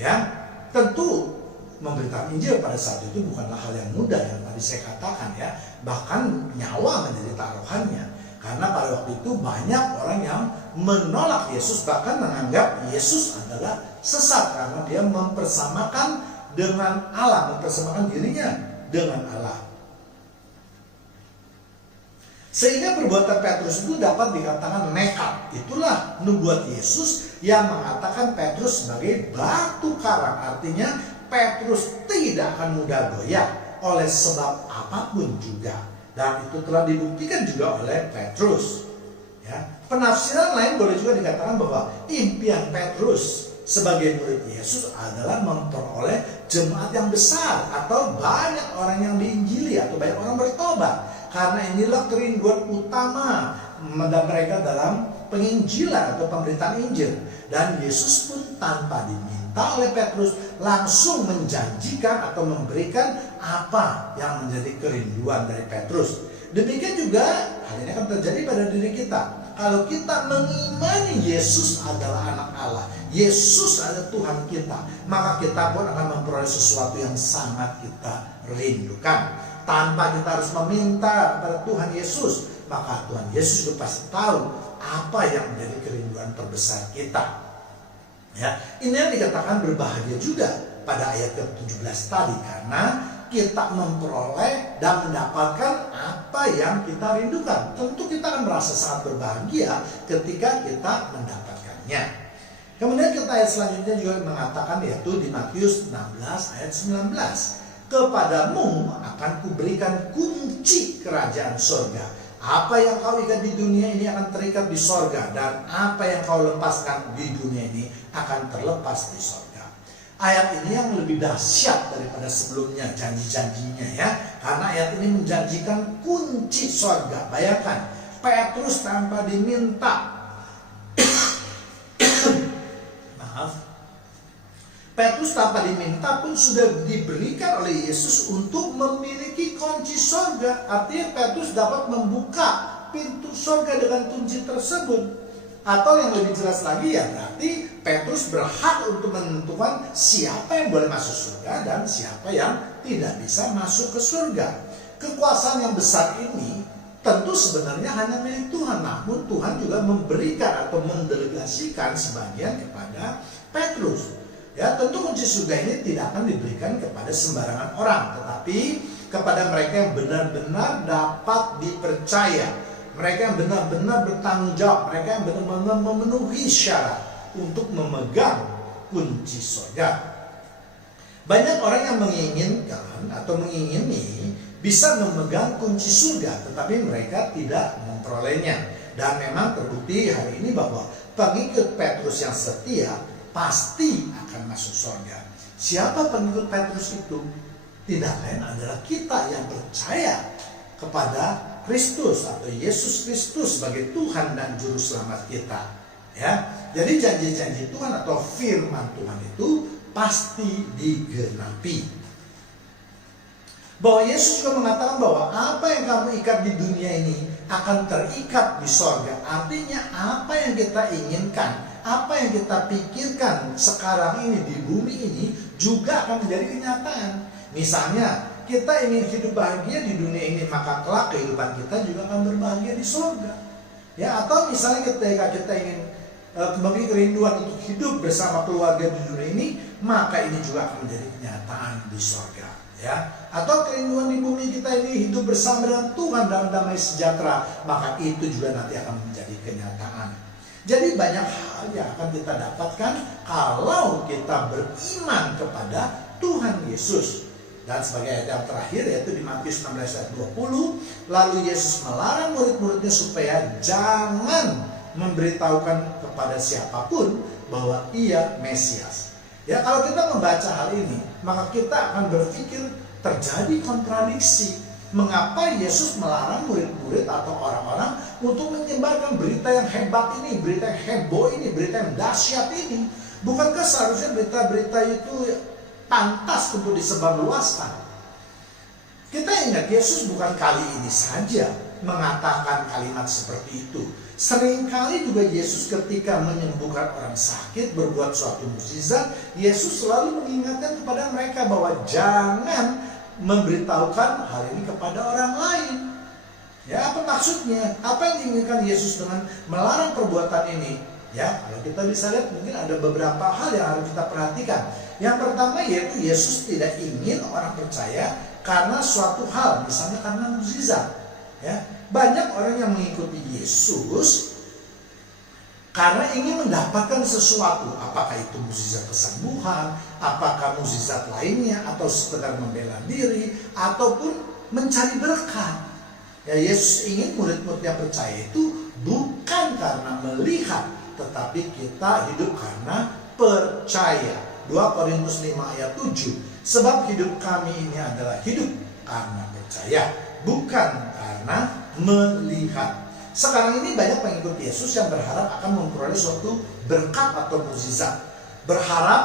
Ya, tentu memberitakan Injil pada saat itu bukanlah hal yang mudah yang tadi saya katakan, ya. Bahkan nyawa menjadi taruhannya. Karena pada waktu itu banyak orang yang menolak Yesus, bahkan menganggap Yesus adalah sesat karena dia mempersamakan dengan Allah, mempersamakan dirinya dengan Allah. Sehingga perbuatan Petrus itu dapat dikatakan nekat. Itulah nubuat Yesus yang mengatakan Petrus sebagai batu karang. Artinya Petrus tidak akan mudah goyah oleh sebab apapun juga. Dan itu telah dibuktikan juga oleh Petrus. Ya. Penafsiran lain boleh juga dikatakan bahwa impian Petrus sebagai murid Yesus adalah memperoleh jemaat yang besar atau banyak orang yang diinjili atau banyak orang bertobat. Karena inilah kerinduan utama mereka dalam penginjilan atau pemberitaan Injil. Dan Yesus pun tanpa diminta oleh Petrus langsung menjanjikan atau memberikan apa yang menjadi kerinduan dari Petrus. Demikian juga hal ini akan terjadi pada diri kita. Kalau kita mengimani Yesus adalah anak Allah, Yesus adalah Tuhan kita, maka kita pun akan memperoleh sesuatu yang sangat kita rindukan. Tanpa kita harus meminta kepada Tuhan Yesus, maka Tuhan Yesus juga pasti tahu apa yang menjadi kerinduan terbesar kita. Ya, ini yang dikatakan berbahagia juga pada ayat ke-17 tadi, karena kita memperoleh dan mendapatkan apa yang kita rindukan. Tentu kita akan merasa sangat berbahagia ketika kita mendapatkannya. Kemudian kita ayat selanjutnya juga mengatakan, yaitu di Matius 16 ayat 19. Kepadamu akan kuberikan kunci kerajaan surga. Apa yang kau ikat di dunia ini akan terikat di sorga, dan apa yang kau lepaskan di dunia ini akan terlepas di sorga. Ayat ini yang lebih dahsyat daripada sebelumnya janji-janjinya, ya. Karena ayat ini menjanjikan kunci sorga. Bayangkan, Petrus tanpa diminta Petrus tanpa diminta pun sudah diberikan oleh Yesus untuk memiliki kunci sorga. Artinya Petrus dapat membuka pintu sorga dengan kunci tersebut. Atau yang lebih jelas lagi, ya berarti Petrus berhak untuk menentukan siapa yang boleh masuk surga dan siapa yang tidak bisa masuk ke surga. Kekuasaan yang besar ini tentu sebenarnya hanya milik Tuhan. Namun Tuhan juga memberikan atau mendelegasikan sebagian kepada Petrus. Ya, tentu kunci surga ini tidak akan diberikan kepada sembarangan orang, tetapi kepada mereka yang benar-benar dapat dipercaya, mereka yang benar-benar bertanggung jawab, mereka yang benar-benar memenuhi syarat untuk memegang kunci surga. Banyak orang yang menginginkan atau mengingini bisa memegang kunci surga, tetapi mereka tidak memperolehnya. Dan memang terbukti hari ini bahwa pengikut Petrus yang setia pasti akan masuk surga. Siapa pengikut Petrus itu? Tidak lain adalah kita yang percaya kepada Kristus atau Yesus Kristus sebagai Tuhan dan Juru Selamat kita. Ya, jadi janji-janji Tuhan atau firman Tuhan itu pasti digenapi. Bahwa Yesus juga mengatakan bahwa apa yang kamu ikat di dunia ini akan terikat di sorga. Artinya apa yang kita inginkan, apa yang kita pikirkan sekarang ini di bumi ini juga akan menjadi kenyataan. Misalnya kita ingin hidup bahagia di dunia ini, maka kelak kehidupan kita juga akan berbahagia di surga. Ya, atau misalnya ketika kita ingin memiliki kerinduan untuk hidup bersama keluarga di dunia ini, maka ini juga akan menjadi kenyataan di surga. Ya, atau kerinduan di bumi kita ini hidup bersama dengan Tuhan dalam damai sejahtera, maka itu juga nanti akan menjadi kenyataan. Jadi banyak hal yang akan kita dapatkan kalau kita beriman kepada Tuhan Yesus. Dan sebagai ayat yang terakhir, yaitu di Matius 16 ayat 20, lalu Yesus melarang murid-muridnya supaya jangan memberitahukan kepada siapapun bahwa ia Mesias. Ya, kalau kita membaca hal ini, maka kita akan berpikir terjadi kontradiksi. Mengapa Yesus melarang murid-murid atau orang-orang untuk menyebarkan berita yang hebat ini, berita yang heboh ini, berita yang dahsyat ini? Bukankah seharusnya berita-berita itu pantas untuk disebarluaskan? Kita ingat, Yesus bukan kali ini saja mengatakan kalimat seperti itu. Seringkali juga Yesus ketika menyembuhkan orang sakit, berbuat suatu mukjizat, Yesus selalu mengingatkan kepada mereka bahwa jangan memberitahukan hal ini kepada orang lain. Ya, apa maksudnya? Apa yang diinginkan Yesus dengan melarang perbuatan ini? Ya, kalau kita bisa lihat mungkin ada beberapa hal yang harus kita perhatikan. Yang pertama yaitu Yesus tidak ingin orang percaya karena suatu hal, misalnya karena mukjizat. Ya, banyak orang yang mengikuti Yesus karena ingin mendapatkan sesuatu, apakah itu mukjizat kesembuhan, apakah mukjizat lainnya, atau sekedar membela diri, ataupun mencari berkat. Ya, Yesus ingin murid-muridnya percaya itu bukan karena melihat, tetapi kita hidup karena percaya. 2 Korintus 5 ayat 7. Sebab hidup kami ini adalah hidup karena percaya, bukan karena melihat. Sekarang ini banyak pengikut Yesus yang berharap akan memperoleh suatu berkat atau mukjizat. Berharap,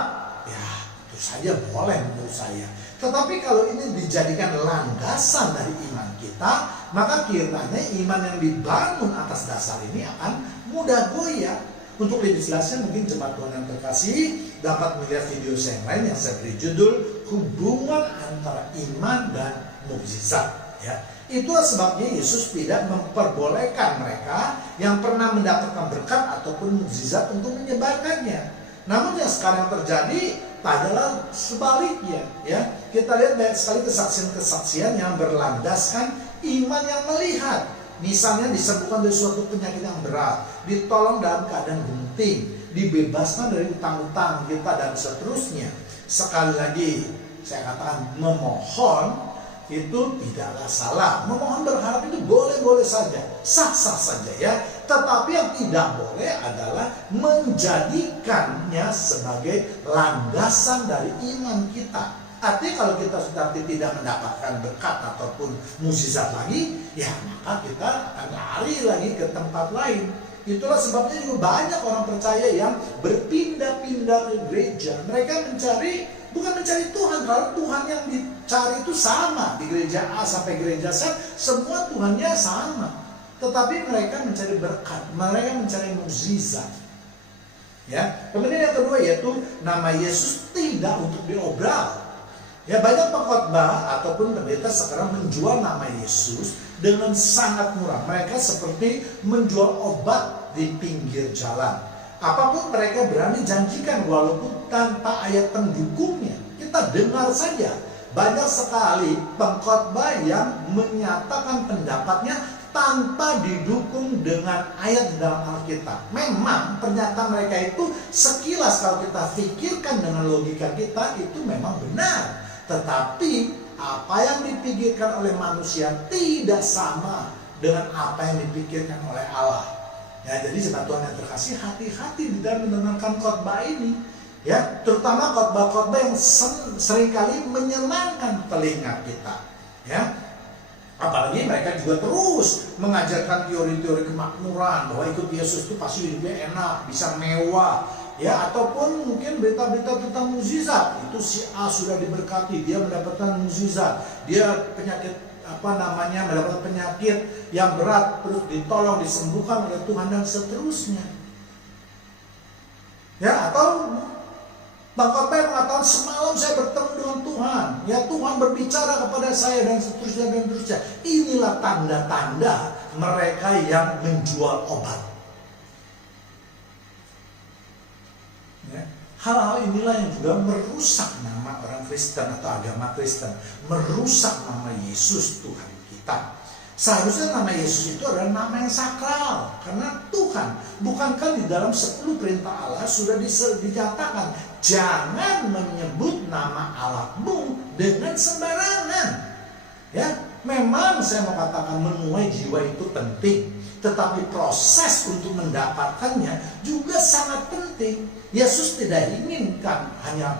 ya itu saja boleh menurut saya. Tetapi kalau ini dijadikan landasan dari iman kita, maka kiranya iman yang dibangun atas dasar ini akan mudah goyah. Untuk lebih jelasnya mungkin jemaat Tuhan yang terkasih dapat melihat video saya yang lain yang saya beri judul hubungan antara iman dan mukjizat. Ya, itulah sebabnya Yesus tidak memperbolehkan mereka yang pernah mendapatkan berkat ataupun mukjizat untuk menyebarkannya. Namun yang sekarang terjadi adalah sebaliknya. Ya, kita lihat banyak sekali kesaksian-kesaksian yang berlandaskan iman yang melihat. Misalnya disembuhkan dari suatu penyakit yang berat, ditolong dalam keadaan genting, dibebaskan dari utang-utang kita dan seterusnya. Sekali lagi saya katakan memohon itu tidaklah salah. Memohon berharap itu boleh-boleh saja, sah-sah saja ya. Tetapi yang tidak boleh adalah menjadikannya sebagai landasan dari iman kita. Artinya kalau kita sudah tidak mendapatkan berkat ataupun mukjizat lagi, ya maka kita akan lari lagi ke tempat lain. Itulah sebabnya juga banyak orang percaya yang berpindah-pindah ke gereja. Mereka bukan mencari Tuhan, kalau Tuhan yang dicari itu sama. Di gereja A sampai gereja Z, semua Tuhannya sama. Tetapi mereka mencari berkat, mereka mencari mukjizat. Ya, kemudian yang kedua yaitu nama Yesus tidak untuk diobral. Ya, banyak pengkhotbah ataupun pendeta sekarang menjual nama Yesus dengan sangat murah. Mereka seperti menjual obat di pinggir jalan. Apapun mereka berani janjikan walaupun tanpa ayat pendukungnya. Kita dengar saja. Banyak sekali pengkhotbah yang menyatakan pendapatnya tanpa didukung dengan ayat dalam Alkitab. Memang pernyataan mereka itu sekilas kalau kita pikirkan dengan logika kita itu memang benar. Tetapi apa yang dipikirkan oleh manusia tidak sama dengan apa yang dipikirkan oleh Allah. Ya, jadi jemaat Tuhan yang terkasih, hati-hati di dalam mendengarkan khotbah ini. Ya, terutama khotbah-khotbah yang seringkali menyenangkan telinga kita. Ya, apalagi mereka juga terus mengajarkan teori-teori kemakmuran bahwa ikut Yesus itu pasti hidupnya enak, bisa mewah. Ya, ataupun mungkin berita-berita tentang mukjizat. Itu si A sudah diberkati, dia mendapatkan mukjizat. Dia mendapatkan penyakit yang berat, terus ditolong, disembuhkan oleh Tuhan dan seterusnya. Ya, atau pengkhotbah yang mengatakan semalam saya bertemu dengan Tuhan. Ya, Tuhan berbicara kepada saya dan seterusnya dan seterusnya. Inilah tanda-tanda mereka yang menjual obat. Hal-hal inilah yang juga merusak nama orang Kristen atau agama Kristen, merusak nama Yesus Tuhan kita. Seharusnya nama Yesus itu adalah nama yang sakral, karena Tuhan. Bukankah di dalam 10 perintah Allah sudah dinyatakan jangan menyebut nama Allahmu dengan sembarangan. Ya, memang saya mau katakan menuai jiwa itu penting, tetapi proses untuk mendapatkannya juga sangat penting. Yesus tidak inginkan hanya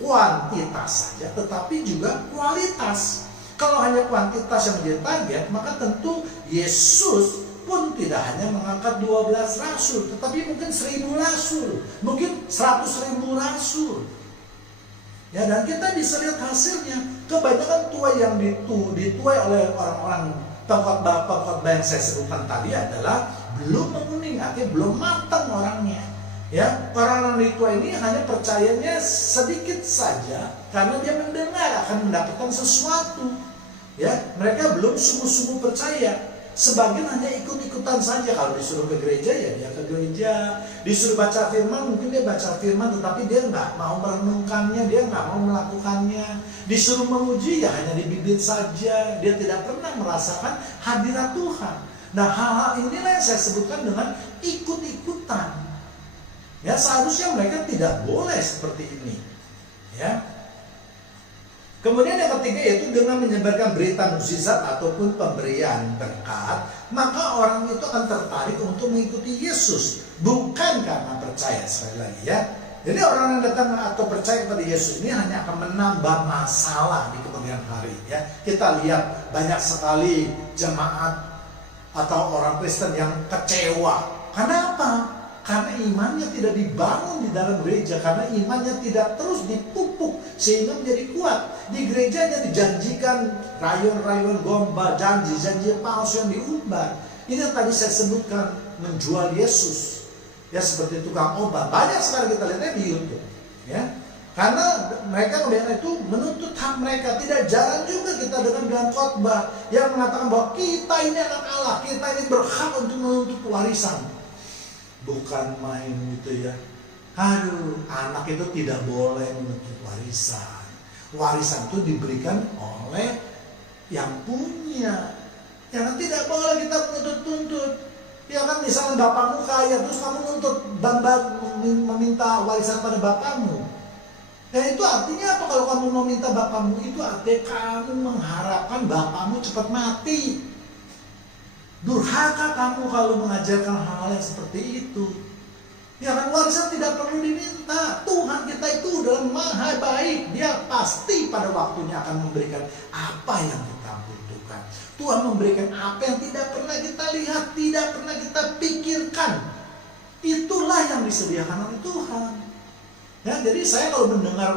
kuantitas saja, tetapi juga kualitas. Kalau hanya kuantitas yang menjadi target, maka tentu Yesus pun tidak hanya mengangkat 12 rasul, tetapi mungkin 1000 rasul, mungkin 100.000 rasul. Ya, dan kita bisa lihat hasilnya. Kebanyakan tuai yang dituai oleh orang-orang pengkhotbah yang saya sebutkan tadi adalah belum menguning, artinya belum matang orangnya. Ya, orang-orang dituai ini hanya percayanya sedikit saja karena dia mendengar akan mendapatkan sesuatu. Ya, mereka belum sungguh-sungguh percaya. Sebagian hanya ikut-ikutan saja. Kalau disuruh ke gereja ya dia ke gereja. Disuruh baca firman mungkin dia baca firman, tetapi dia nggak mau merenungkannya, dia nggak mau melakukannya. Disuruh menguji ya hanya di bibir saja. Dia tidak pernah merasakan hadirat Tuhan. Nah, hal-hal inilah yang saya sebutkan dengan ikut-ikutan. Ya, seharusnya mereka tidak boleh seperti ini. Ya. Kemudian yang ketiga yaitu dengan menyebarkan berita mukjizat ataupun pemberian berkat, maka orang itu akan tertarik untuk mengikuti Yesus, bukan karena percaya. Sekali lagi ya, Jadi orang yang datang atau percaya kepada Yesus ini hanya akan menambah masalah di kemudian hari. Ya, kita lihat banyak sekali jemaat atau orang Kristen yang kecewa. Karena apa? Karena imannya tidak dibangun di dalam gereja, karena imannya tidak terus dipupuk sehingga menjadi kuat. Di gerejanya dijanjikan rayon-rayon gombal, janji-janji palsu yang diumbar. Ini yang tadi saya sebutkan, menjual Yesus. Ya, seperti tukang obat. Banyak sekali kita lihatnya di YouTube. Ya, karena mereka kebanyakan itu menuntut hak mereka. Tidak jarang juga kita dengan khotbah yang mengatakan bahwa kita ini anak Allah, kita ini berhak untuk menuntut warisan. Bukan main gitu ya. Aduh, anak itu tidak boleh menuntut warisan. Warisan itu diberikan oleh yang punya. Ya kan, tidak boleh kita menuntut-tuntut. Ya kan, misalnya bapakmu kaya terus kamu nuntut meminta warisan pada bapakmu. Ya itu artinya apa? Kalau kamu mau minta bapakmu, itu artinya kamu mengharapkan bapakmu cepat mati. Durhaka kamu kalau mengajarkan hal yang seperti itu. Ya kan, warisan tidak perlu diminta. Tuhan kita itu dalam maha baik. Dia pasti pada waktunya akan memberikan apa yang kita butuhkan. Tuhan memberikan apa yang tidak pernah kita lihat, tidak pernah kita pikirkan. Itulah yang disediakan oleh Tuhan. Ya, jadi saya kalau mendengar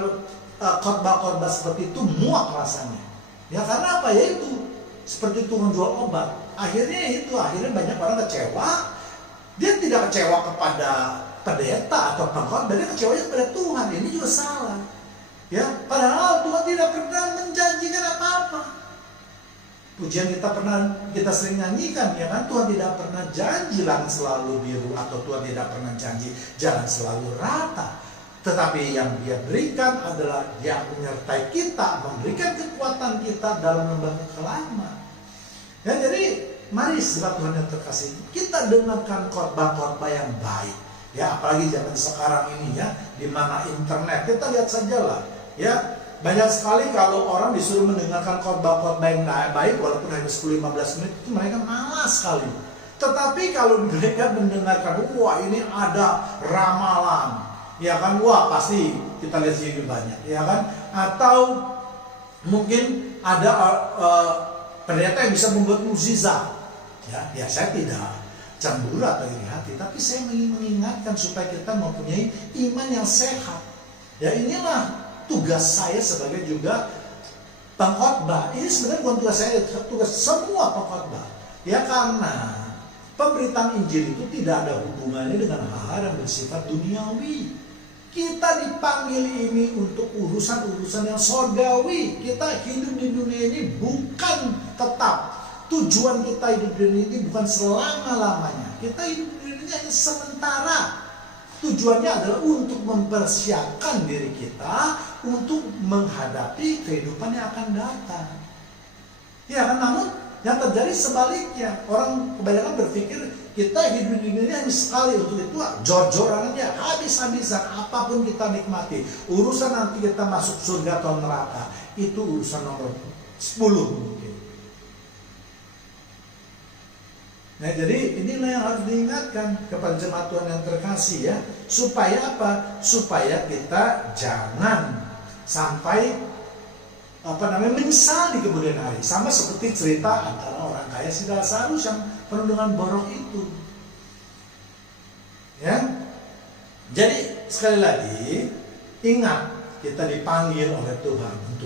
khotbah-khotbah seperti itu muak rasanya. Ya karena apa? Ya itu seperti Tuhan jual obat. Akhirnya banyak orang kecewa. Dia tidak kecewa kepada pendeta atau pengkhotbah, dia kecewa kepada Tuhan. Ini juga salah. Ya, padahal Tuhan tidak pernah menjanjikan apa-apa. Pujian kita sering nyanyikan, ya kan, Tuhan tidak pernah janji langit selalu biru, atau Tuhan tidak pernah janji jalan selalu rata. Tetapi yang Dia berikan adalah Dia menyertai kita, memberikan kekuatan kita dalam lembah kekelaman. Ya, jadi mari sahabat Tuhan yang terkasih, kita dengarkan khotbah-khotbah yang baik. Ya, apalagi zaman sekarang ini ya, di mana internet, kita lihat sajalah, ya. Banyak sekali kalau orang disuruh mendengarkan khotbah-khotbah yang baik, walaupun hanya 10-15 menit, itu mereka malas sekali. Tetapi kalau mereka mendengarkan, wah ini ada ramalan, ya kan, wah pasti kita lihat sini banyak, ya kan. Atau mungkin ada pendeta yang bisa membuat mukjizat. Ya saya tidak cemburu atau iri hati, tapi saya ingin mengingatkan supaya kita mempunyai iman yang sehat. Ya, inilah tugas saya sebagai juga pengkhotbah. Ini sebenarnya bukan tugas saya, tugas semua pengkhotbah. Ya, karena pemberitaan Injil itu tidak ada hubungannya dengan hal-hal yang bersifat duniawi. Kita dipanggil ini untuk urusan-urusan yang surgawi. Kita hidup di dunia ini bukan tetap. Tujuan kita hidup di dunia ini bukan selama-lamanya. Kita hidup di dunia ini hanya sementara. Tujuannya adalah untuk mempersiapkan diri kita untuk menghadapi kehidupan yang akan datang. Ya kan, namun yang terjadi sebaliknya. Orang kebanyakan berpikir kita hidup di dunia hanya sekali, untuk itu jor-joran aja, habis-habisan, apapun kita nikmati. Urusan nanti kita masuk surga atau neraka, itu urusan nomor 10 mungkin. Nah, jadi inilah yang harus diingatkan kepada jemaat Tuhan yang terkasih ya. Supaya apa? Supaya kita jangan sampai menyesal di kemudian hari. Sama seperti cerita antara orang kaya si Lazarus yang penuh dengan borok itu. Ya. Jadi sekali lagi ingat, kita dipanggil oleh Tuhan untuk